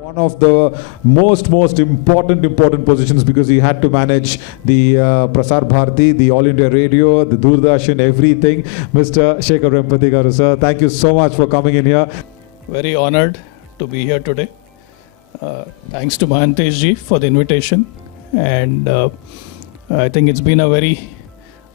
One of the most important positions, because he had to manage the Prasar Bharati, the All India Radio, the Doordarshan, everything. Mr. Shekhar Vempati garu, sir, thank you so much for coming in here. Very honored to be here today. Thanks to Mahantesh ji for the invitation, and I think it's been a very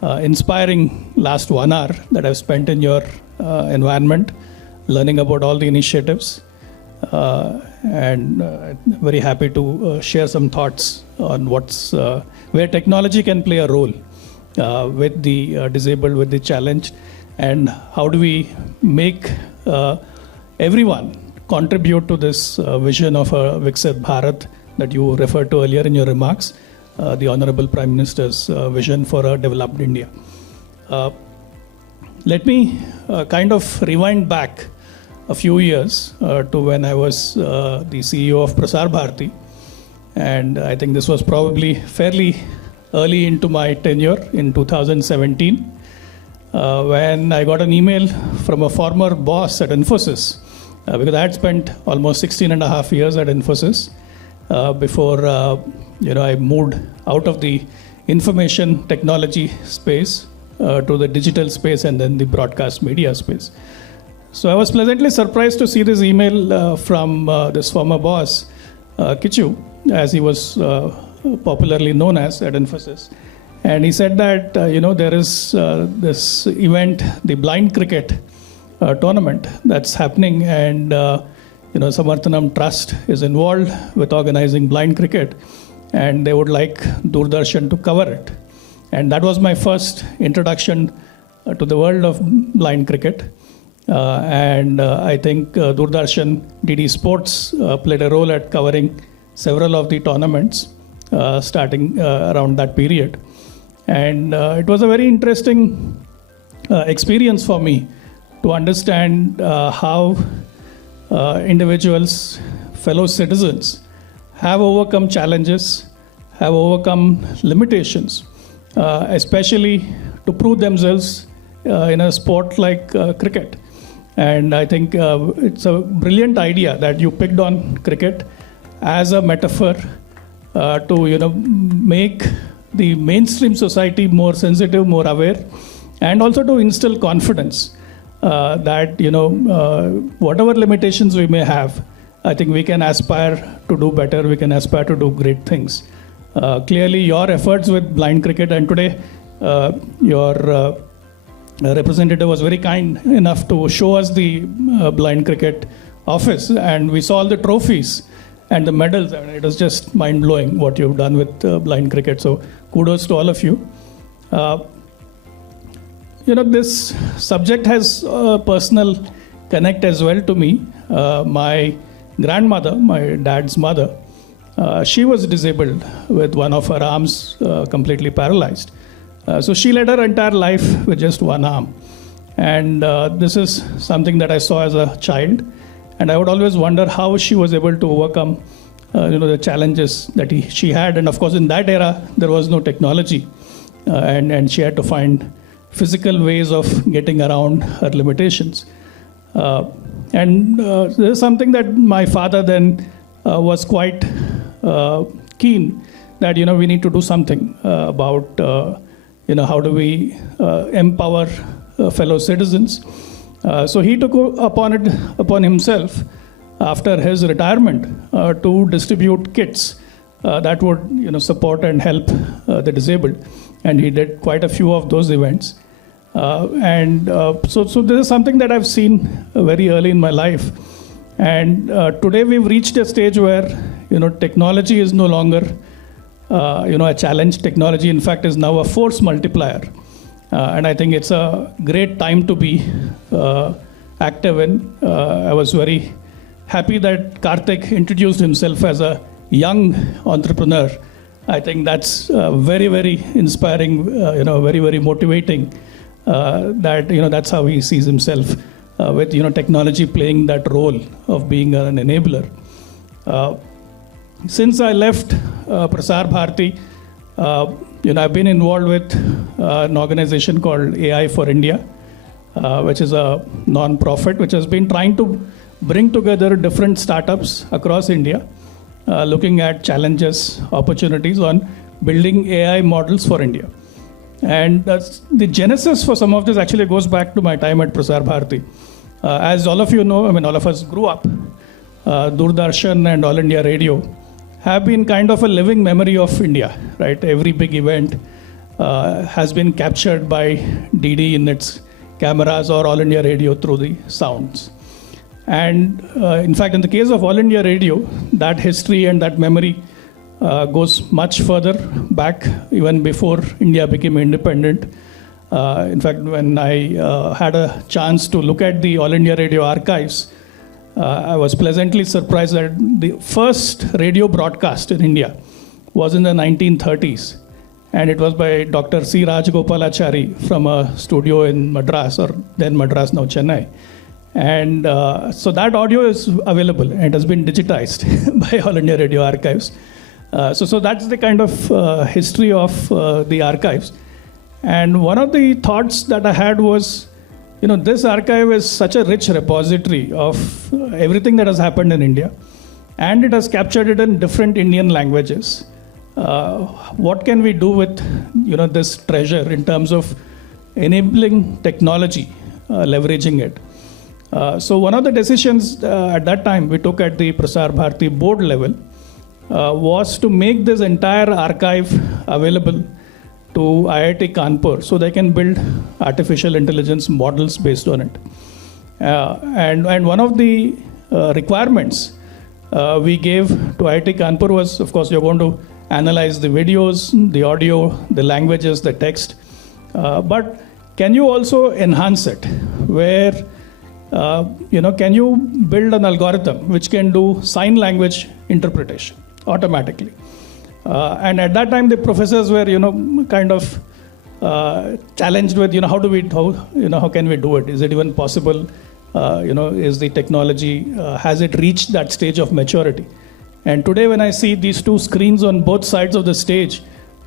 inspiring last 1 hour that I've spent in your environment, learning about all the initiatives, and very happy to share some thoughts on where technology can play a role with the disabled, with the challenged, and how do we make everyone contribute to this vision of a Viksit Bharat that you referred to earlier in your remarks, the Honorable Prime Minister's vision for a developed India. Let me kind of rewind back a few years to when I was the CEO of Prasar Bharati, and I think this was probably fairly early into my tenure in 2017, when I got an email from a former boss at Infosys, because I had spent almost 16 and a half years at Infosys before I moved out of the information technology space to the digital space and then the broadcast media space. So I was pleasantly surprised to see this email from this former boss, Kichu, as he was popularly known as at Infosys. And he said that, there is this event, the blind cricket tournament that's happening, and Samarthanam Trust is involved with organizing blind cricket, and they would like Doordarshan to cover it. And that was my first introduction to the world of blind cricket. And I think Doordarshan DD Sports played a role at covering several of the tournaments starting around that period. And it was a very interesting experience for me to understand how individuals, fellow citizens, have overcome challenges, have overcome limitations, especially to prove themselves in a sport like cricket. And I think it's a brilliant idea that you picked on cricket as a metaphor to make the mainstream society more sensitive, more aware, and also to instill confidence that whatever limitations we may have, I think we can aspire to do better, we can aspire to do great things. Clearly your efforts with blind cricket, and today your representative was very kind enough to show us the blind cricket office, and we saw all the trophies and the medals, and it was just mind-blowing what you've done with blind cricket. So kudos to all of you. This subject has a personal connect as well to me. My grandmother, my dad's mother, she was disabled with one of her arms completely paralyzed. So she led her entire life with just one arm. And this is something that I saw as a child. And I would always wonder how she was able to overcome the challenges that she had. And of course, in that era, there was no technology. And she had to find physical ways of getting around her limitations. And there's something that my father then was quite keen that, we need to do something about, how do we empower fellow citizens. So he took upon himself after his retirement to distribute kits that would support and help the disabled. And he did quite a few of those events. So this is something that I've seen very early in my life. And today we've reached a stage where, technology is no longer, a challenge. Technology, in fact, is now a force multiplier. And I think it's a great time to be active in. I was very happy that Karthik introduced himself as a young entrepreneur. I think that's very, very inspiring, very, very motivating. That's how he sees himself with technology playing that role of being an enabler. Since I left Prasar Bharati, I've been involved with an organization called AI for India, which is a non-profit which has been trying to bring together different startups across India, looking at challenges, opportunities on building AI models for India. And the genesis for some of this actually goes back to my time at Prasar Bharati. As all of you know, I mean, all of us grew up, Doordarshan and All India Radio have been kind of a living memory of India, right? Every big event has been captured by DD in its cameras or All India Radio through the sounds. And in fact, in the case of All India Radio, that history and that memory goes much further back, even before India became independent. In fact, when I had a chance to look at the All India Radio archives, I was pleasantly surprised that the first radio broadcast in India was in the 1930s. And it was by Dr. C. Rajagopalachari from a studio in Madras, or then Madras, now Chennai. And so that audio is available. It has been digitized by All India Radio archives. So that's the kind of history of the archives. And one of the thoughts that I had was, you know, this archive is such a rich repository of everything that has happened in India. And it has captured it in different Indian languages. What can we do with, you know, this treasure in terms of enabling technology, leveraging it? So one of the decisions at that time we took at the Prasar Bharati board level was to make this entire archive available to IIT Kanpur so they can build artificial intelligence models based on it. And one of the requirements we gave to IIT Kanpur was, of course, you're going to analyze the videos, the audio, the languages, the text. But can you also enhance it? Where, you know, can you build an algorithm which can do sign language interpretation automatically? And at that time, the professors were, you know, kind of challenged with, you know, how can we do it? Is it even possible? You know, is the technology, has it reached that stage of maturity? And today, when I see these two screens on both sides of the stage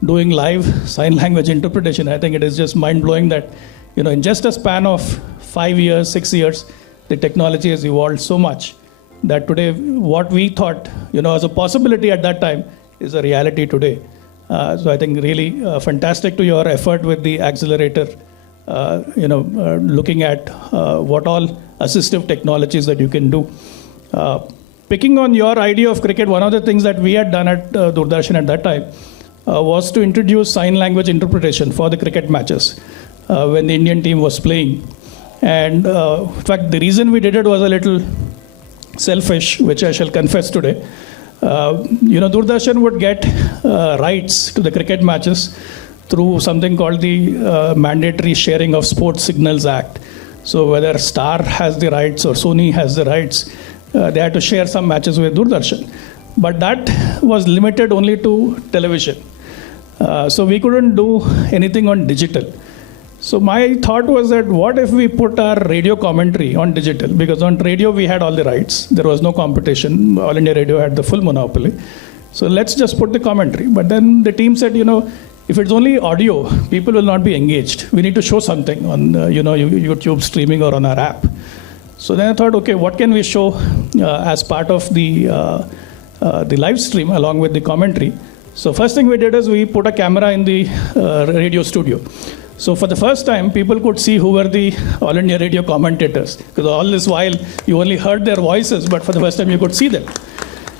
doing live sign language interpretation, I think it is just mind-blowing that, you know, in just a span of 5 years, 6 years, the technology has evolved so much that today, what we thought, you know, as a possibility at that time is a reality today. So I think really fantastic to your effort with the accelerator, you know, looking at what all assistive technologies that you can do. Picking on your idea of cricket, one of the things that we had done at Doordarshan at that time was to introduce sign language interpretation for the cricket matches when the Indian team was playing. And in fact, the reason we did it was a little selfish, which I shall confess today. You know, Doordarshan would get rights to the cricket matches through something called the Mandatory Sharing of Sports Signals Act. So whether Star has the rights or Sony has the rights, they had to share some matches with Doordarshan. But that was limited only to television. So we couldn't do anything on digital. So my thought was that what if we put our radio commentary on digital? Because on radio we had all the rights. There was no competition. All India Radio had the full monopoly. So let's just put the commentary. But then the team said, you know, if it's only audio, people will not be engaged. We need to show something on, you know, YouTube streaming or on our app. So then I thought, okay, what can we show as part of the live stream along with the commentary? So first thing we did is we put a camera in the radio studio. So for the first time, people could see who were the All India Radio commentators. Because all this while, you only heard their voices, but for the first time, you could see them.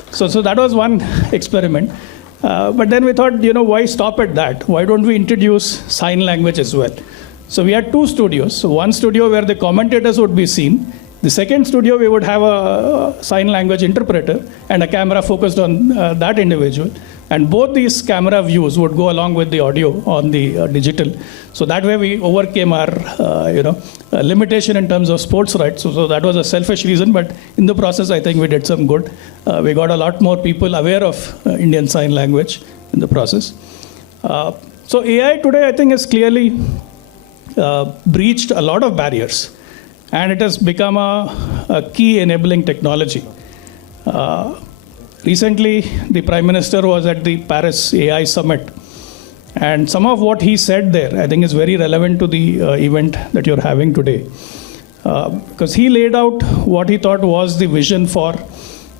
So that was one experiment. But then we thought, you know, why stop at that? Why don't we introduce sign language as well? So we had two studios. So one studio where the commentators would be seen. The second studio, we would have a sign language interpreter and a camera focused on that individual. And both these camera views would go along with the audio on the digital. So that way we overcame our, you know, limitation in terms of sports rights. So that was a selfish reason, but in the process, I think we did some good. We got a lot more people aware of Indian Sign Language in the process. So AI today, I think, has clearly breached a lot of barriers. And it has become a key enabling technology. Recently, the Prime Minister was at the Paris AI Summit. And some of what he said there, I think, is very relevant to the event that you're having today. because he laid out what he thought was the vision for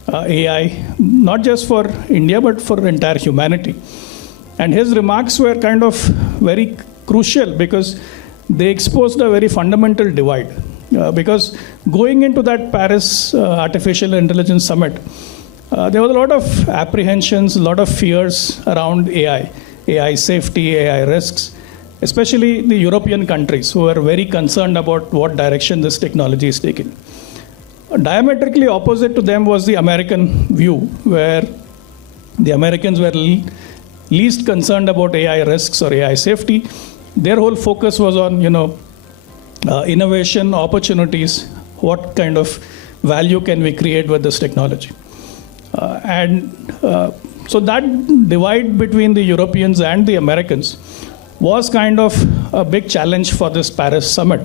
AI, not just for India, but for entire humanity. And his remarks were kind of very crucial because they exposed a very fundamental divide. Because going into that Paris Artificial Intelligence Summit, there was a lot of apprehensions, a lot of fears around AI safety, AI risks, especially the European countries who are very concerned about what direction this technology is taking. Diametrically opposite to them was the American view, where the Americans were least concerned about AI risks or AI safety. Their whole focus was on, innovation, opportunities, what kind of value can we create with this technology. So that divide between the Europeans and the Americans was kind of a big challenge for this Paris summit.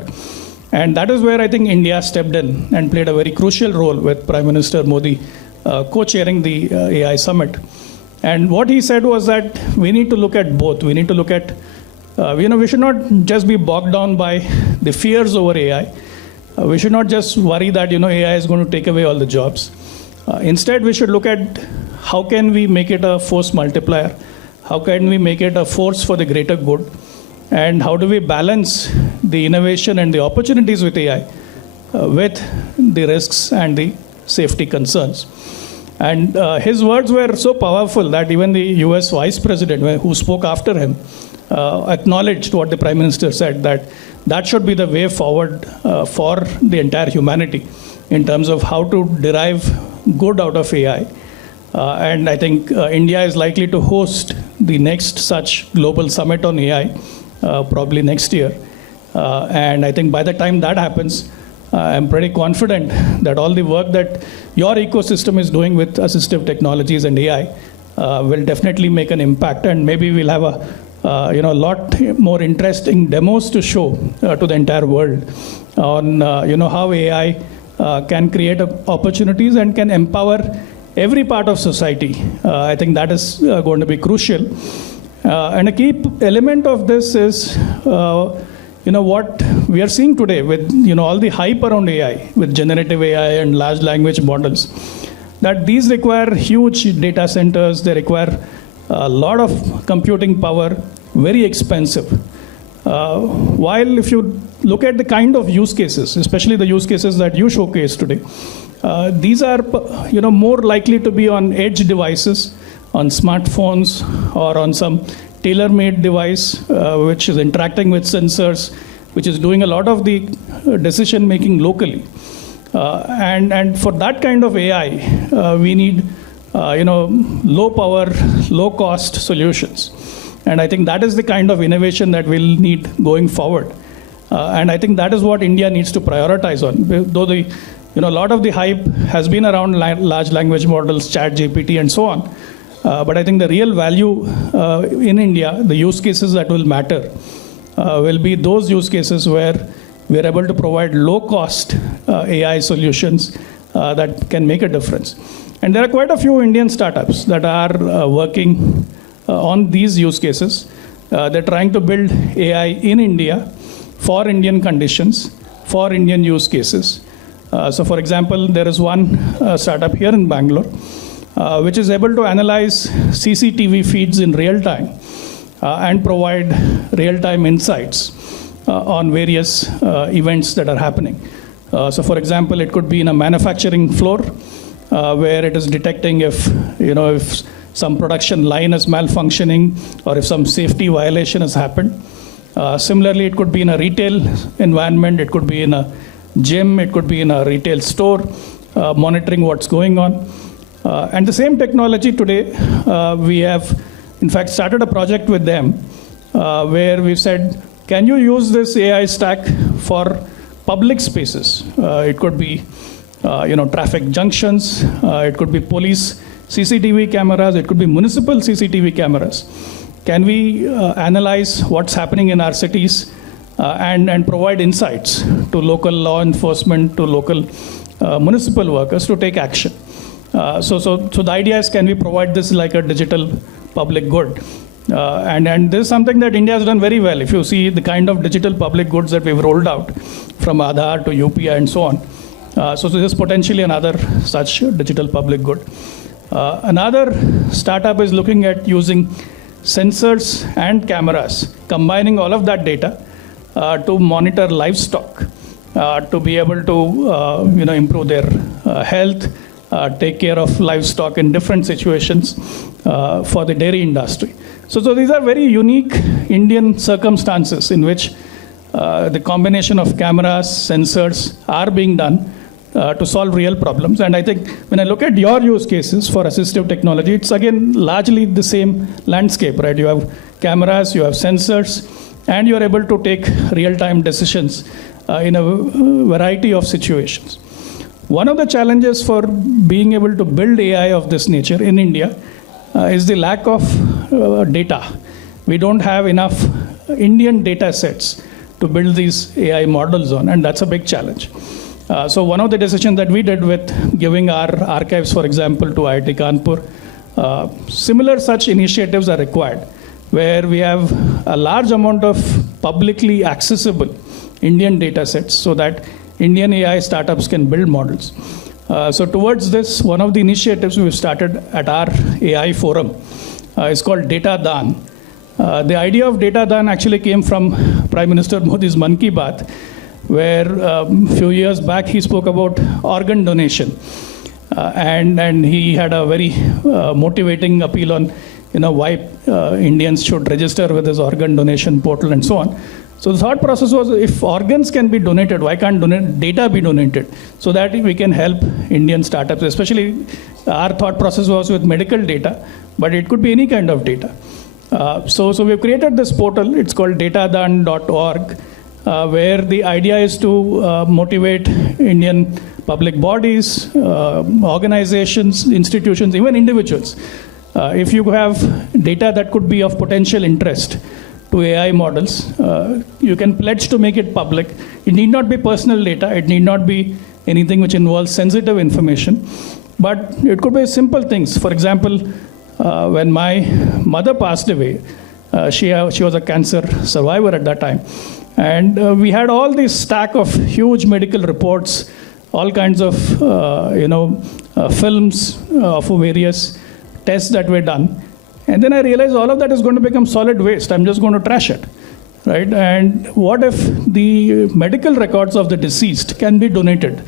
And that is where I think India stepped in and played a very crucial role with Prime Minister Modi co-chairing the AI summit. And what he said was that we need to look at both. We need to look at, we should not just be bogged down by the fears over AI. We should not just worry that, AI is going to take away all the jobs. Instead, we should look at how can we make it a force multiplier? How can we make it a force for the greater good? And how do we balance the innovation and the opportunities with AI with the risks and the safety concerns? And his words were so powerful that even the US Vice President, who spoke after him, acknowledged what the Prime Minister said, that should be the way forward for the entire humanity in terms of how to derive good out of AI. And I think India is likely to host the next such global summit on AI, probably next year. And I think by the time that happens, I'm pretty confident that all the work that your ecosystem is doing with assistive technologies and AI will definitely make an impact. And maybe we'll have a lot more interesting demos to show to the entire world on how AI can create opportunities and can empower every part of society. I think that is going to be crucial. And a key element of this is, what we are seeing today with, all the hype around AI, with generative AI and large language models, that these require huge data centers, they require a lot of computing power, very expensive. While if you look at the kind of use cases, especially the use cases that you showcased today, these are, more likely to be on edge devices, on smartphones, or on some tailor-made device which is interacting with sensors, which is doing a lot of the decision-making locally. And for that kind of AI, we need, low power, low cost solutions. And I think that is the kind of innovation that we'll need going forward. And I think that is what India needs to prioritize on. Though a lot of the hype has been around large language models, chat GPT, and so on. But I think the real value in India, the use cases that will matter, will be those use cases where we're able to provide low-cost AI solutions that can make a difference. And there are quite a few Indian startups that are working on these use cases. They're trying to build AI in India for Indian conditions, for Indian use cases. So for example, there is one startup here in Bangalore which is able to analyze CCTV feeds in real time and provide real-time insights on various events that are happening. So for example, it could be in a manufacturing floor where it is detecting if some production line is malfunctioning or if some safety violation has happened. Similarly, it could be in a retail environment, it could be in a gym, it could be in a retail store, monitoring what's going on. And the same technology today, we have in fact started a project with them where we've said, can you use this AI stack for public spaces? It could be traffic junctions, it could be police CCTV cameras, it could be municipal CCTV cameras. Can we analyze what's happening in our cities and provide insights to local law enforcement, to local municipal workers to take action? So the idea is, can we provide this like a digital public good? And this is something that India has done very well. If you see the kind of digital public goods that we've rolled out, from Aadhaar to UPI and so on. So this is potentially another such digital public good. Another startup is looking at using sensors and cameras, combining all of that data to monitor livestock, to be able to improve their health, take care of livestock in different situations for the dairy industry. So these are very unique Indian circumstances in which the combination of cameras, sensors are being done to solve real problems. And I think when I look at your use cases for assistive technology, it's again largely the same landscape, right? You have cameras, you have sensors, and you're able to take real-time decisions in a variety of situations. One of the challenges for being able to build AI of this nature in India is the lack of data. We don't have enough Indian data sets to build these AI models on, and that's a big challenge. So one of the decisions that we did with giving our archives, for example, to IIT Kanpur, similar such initiatives are required, where we have a large amount of publicly accessible Indian data sets so that Indian AI startups can build models. So towards this, one of the initiatives we've started at our AI forum is called Daan. The idea of Daan actually came from Prime Minister Modi's Mann Ki Baat, where a few years back he spoke about organ donation. And he had a very motivating appeal on why Indians should register with his organ donation portal and so on. So the thought process was, if organs can be donated, why can't data be donated so that we can help Indian startups? Especially our thought process was with medical data, but it could be any kind of data. So we've created this portal. It's called datadaan.org, where the idea is to motivate Indian public bodies, organizations, institutions, even individuals. If you have data that could be of potential interest to AI models, you can pledge to make it public. It need not be personal data. It need not be anything which involves sensitive information. But it could be simple things. For example, when my mother passed away, she was a cancer survivor at that time. And we had all this stack of huge medical reports, all kinds of films of various tests that were done. And then I realized all of that is going to become solid waste. I'm just going to trash it, right? And what if the medical records of the deceased can be donated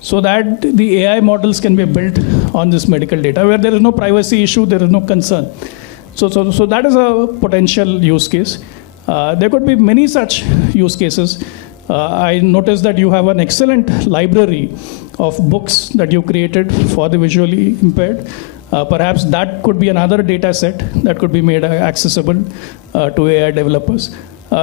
so that the AI models can be built on this medical data where there is no privacy issue, there is no concern. So that is a potential use case. There could be many such use cases. I noticed that you have an excellent library of books that you created for the visually impaired. Perhaps that could be another data set that could be made accessible to AI developers.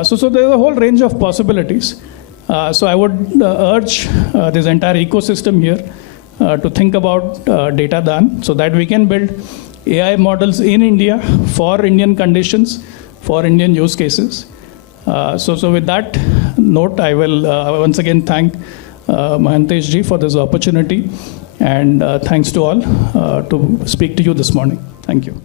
So there's a whole range of possibilities. So I would urge this entire ecosystem here to think about Daan so that we can build AI models in India for Indian conditions, for Indian use cases. So with that note, I will once again thank Mahantesh ji for this opportunity. And thanks to all to speak to you this morning. Thank you.